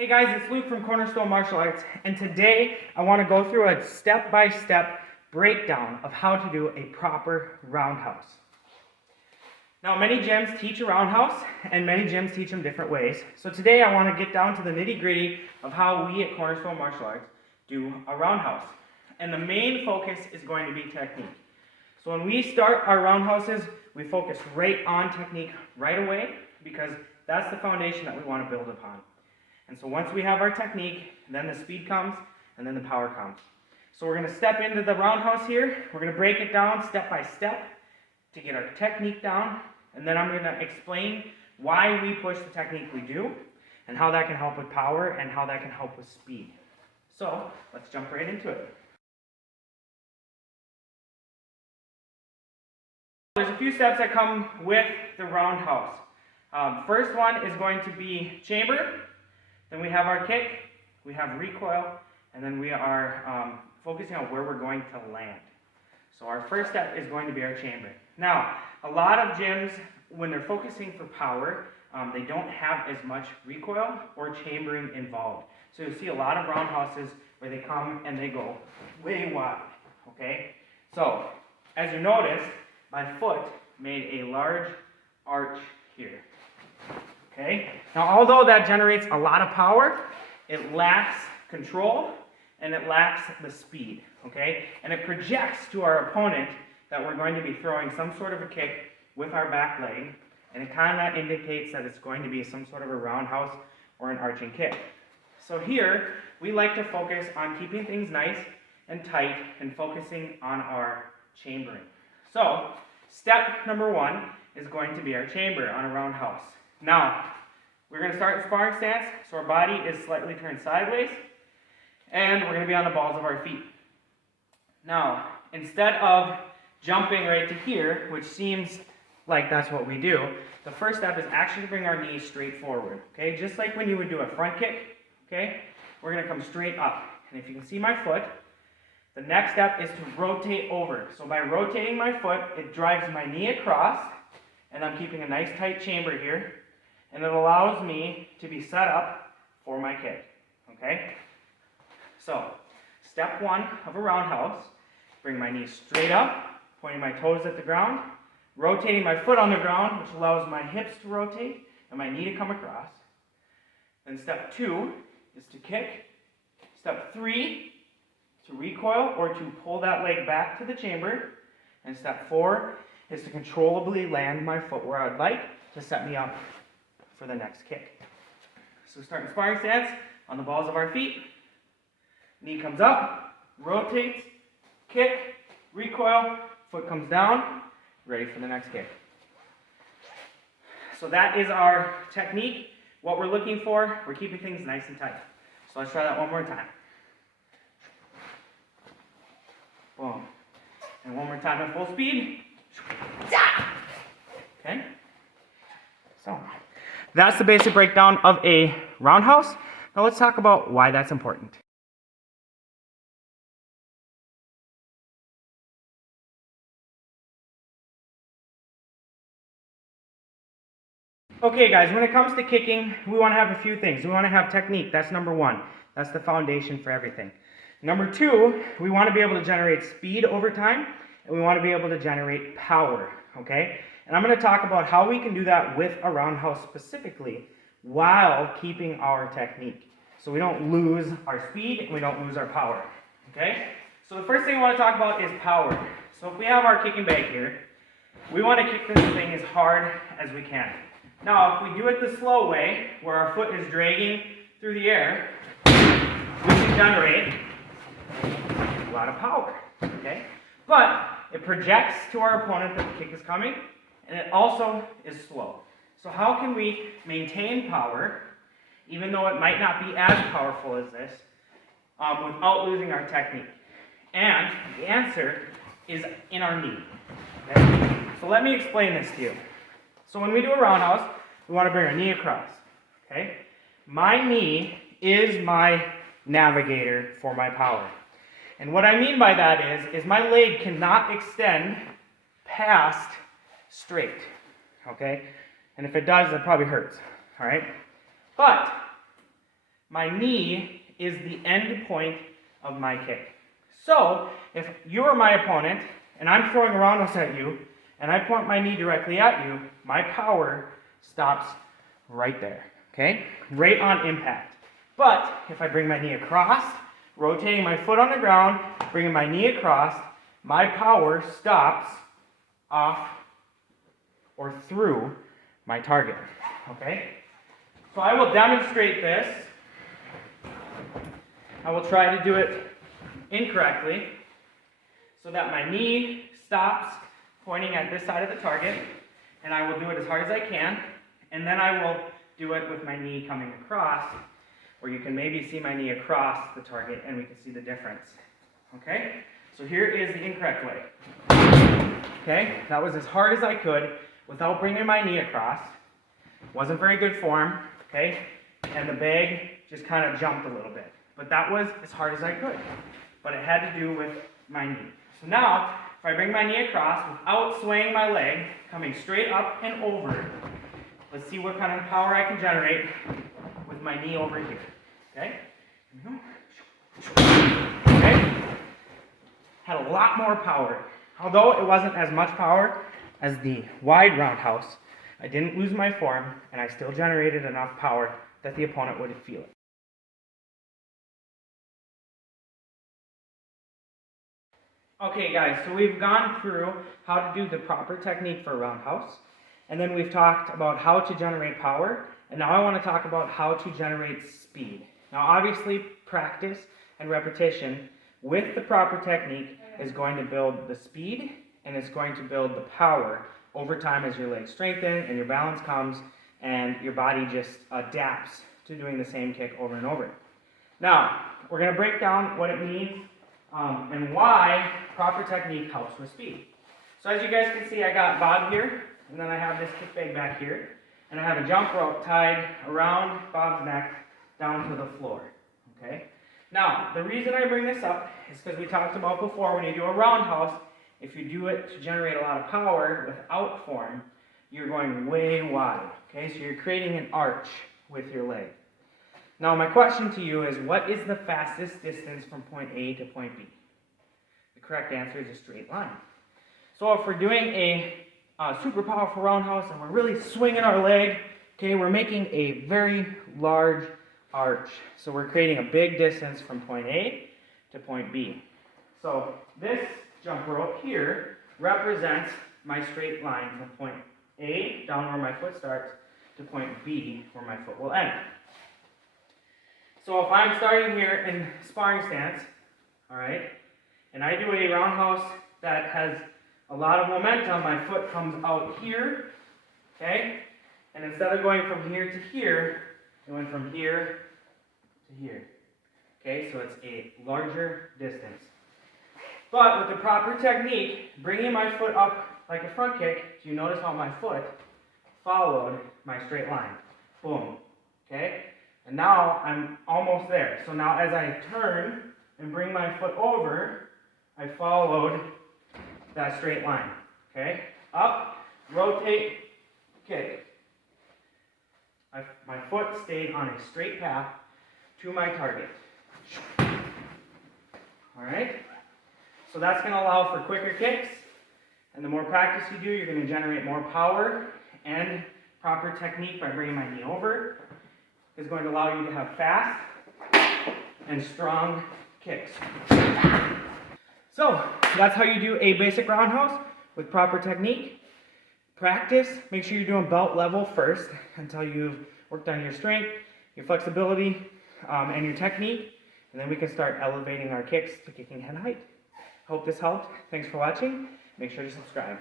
Hey guys, it's Luke from Cornerstone Martial Arts, and today I want to go through a step-by-step breakdown of how to do a proper roundhouse. Now, many gyms teach a roundhouse, and many gyms teach them different ways. So today I want to get down to the nitty-gritty of how we at Cornerstone Martial Arts do a roundhouse. And the main focus is going to be technique. So when we start our roundhouses, we focus right on technique right away, because that's the foundation that we want to build upon. And so once we have our technique, then the speed comes, and then the power comes. So we're going to step into the roundhouse here. We're going to break it down step by step to get our technique down, and then I'm going to explain why we push the technique we do, and how that can help with power, and how that can help with speed. So let's jump right into it. There's a few steps that come with the roundhouse. First one is going to be chamber. Then we have our kick, we have recoil, and then we are focusing on where we're going to land. So our first step is going to be our chamber. Now, a lot of gyms, when they're focusing for power, they don't have as much recoil or chambering involved. So you'll see a lot of roundhouses where they come and they go way wide, okay? So, as you notice, my foot made a large arch here. Okay? Now, although that generates a lot of power, it lacks control and it lacks the speed. Okay? And it projects to our opponent that we're going to be throwing some sort of a kick with our back leg, and it kind of indicates that it's going to be some sort of a roundhouse or an arching kick. So here, we like to focus on keeping things nice and tight and focusing on our chambering. So, step number one is going to be our chamber on a roundhouse. Now, we're going to start in sparring stance, so our body is slightly turned sideways, and we're going to be on the balls of our feet. Now, instead of jumping right to here, which seems like that's what we do, the first step is actually to bring our knees straight forward, okay? Just like when you would do a front kick, okay? We're going to come straight up, and if you can see my foot, the next step is to rotate over. So by rotating my foot, it drives my knee across, and I'm keeping a nice tight chamber here, and it allows me to be set up for my kick, okay? So, step one of a roundhouse, bring my knees straight up, pointing my toes at the ground, rotating my foot on the ground, which allows my hips to rotate and my knee to come across. Then step two is to kick. Step three, to recoil or to pull that leg back to the chamber. And step four is to controllably land my foot where I'd like to set me up for the next kick. So start in sparring stance on the balls of our feet. Knee comes up, rotates, kick, recoil, foot comes down, ready for the next kick. So that is our technique. What we're looking for, we're keeping things nice and tight. So let's try that one more time. Boom. And one more time at full speed. Okay? So, that's the basic breakdown of a roundhouse. Now let's talk about why that's important. Okay guys, when it comes to kicking, we want to have a few things. We want to have technique. That's number one. That's the foundation for everything. Number two, we want to be able to generate speed over time, and we want to be able to generate power, okay? And I'm going to talk about how we can do that with a roundhouse specifically while keeping our technique. So we don't lose our speed and we don't lose our power, okay? So the first thing I want to talk about is power. So if we have our kicking bag here, we want to kick this thing as hard as we can. Now, if we do it the slow way, where our foot is dragging through the air, we can generate a lot of power, okay? But it projects to our opponent that the kick is coming, and it also is slow. So how can we maintain power, even though it might not be as powerful as this, without losing our technique? And the answer is in our knee, okay? So let me explain this to you. So when we do a roundhouse, we want to bring our knee across, okay? My knee is my navigator for my power. And what I mean by that is my leg cannot extend past straight, okay? And if it does, it probably hurts, all right? But my knee is the end point of my kick. So, if you are my opponent, and I'm throwing a roundhouse at you, and I point my knee directly at you, my power stops right there, okay? Right on impact. But, if I bring my knee across, rotating my foot on the ground, bringing my knee across, my power stops off or through my target, okay? So I will demonstrate this. I will try to do it incorrectly so that my knee stops pointing at this side of the target, and I will do it as hard as I can, and then I will do it with my knee coming across, where you can maybe see my knee across the target and we can see the difference. Okay? So here is the incorrect way. Okay? That was as hard as I could without bringing my knee across. Wasn't very good form. Okay? And the bag just kind of jumped a little bit. But that was as hard as I could. But it had to do with my knee. So now, if I bring my knee across without swaying my leg, coming straight up and over, let's see what kind of power I can generate with my knee over here. Okay? Okay? Had a lot more power. Although it wasn't as much power as the wide roundhouse, I didn't lose my form, and I still generated enough power that the opponent would feel it. Okay guys, so we've gone through how to do the proper technique for a roundhouse, and then we've talked about how to generate power, and now I want to talk about how to generate speed. Now obviously practice and repetition with the proper technique is going to build the speed, and it's going to build the power over time as your legs strengthen and your balance comes and your body just adapts to doing the same kick over and over. Now, we're going to break down what it means and why proper technique helps with speed. So as you guys can see, I got Bob here, and then I have this kick bag back here, and I have a jump rope tied around Bob's neck down to the floor. Okay? Now, the reason I bring this up is because we talked about before, when you do a roundhouse, if you do it to generate a lot of power without form, you're going way wide. Okay? So you're creating an arch with your leg. Now my question to you is, what is the fastest distance from point A to point B? The correct answer is a straight line. So if we're doing a super powerful roundhouse and we're really swinging our leg, okay, we're making a very large arch. So we're creating a big distance from point A to point B. So this jump rope here represents my straight line from point A, down where my foot starts, to point B, where my foot will end. So if I'm starting here in sparring stance, all right, and I do a roundhouse that has a lot of momentum, my foot comes out here, okay, and instead of going from here to here, it went from here to here, okay, so it's a larger distance. But with the proper technique, bringing my foot up like a front kick, do you notice how my foot followed my straight line? Boom, okay? And now I'm almost there. So now as I turn and bring my foot over, I followed that straight line. Okay? Up, rotate, kick. My foot stayed on a straight path to my target. Alright? So that's going to allow for quicker kicks. And the more practice you do, you're going to generate more power, and proper technique by bringing my knee over is going to allow you to have fast and strong kicks. So that's how you do a basic roundhouse with proper technique. Practice, make sure you're doing belt level first until you've worked on your strength, your flexibility, and your technique, and then we can start elevating our kicks to kicking head height. Hope this helped. Thanks for watching. Make sure to subscribe.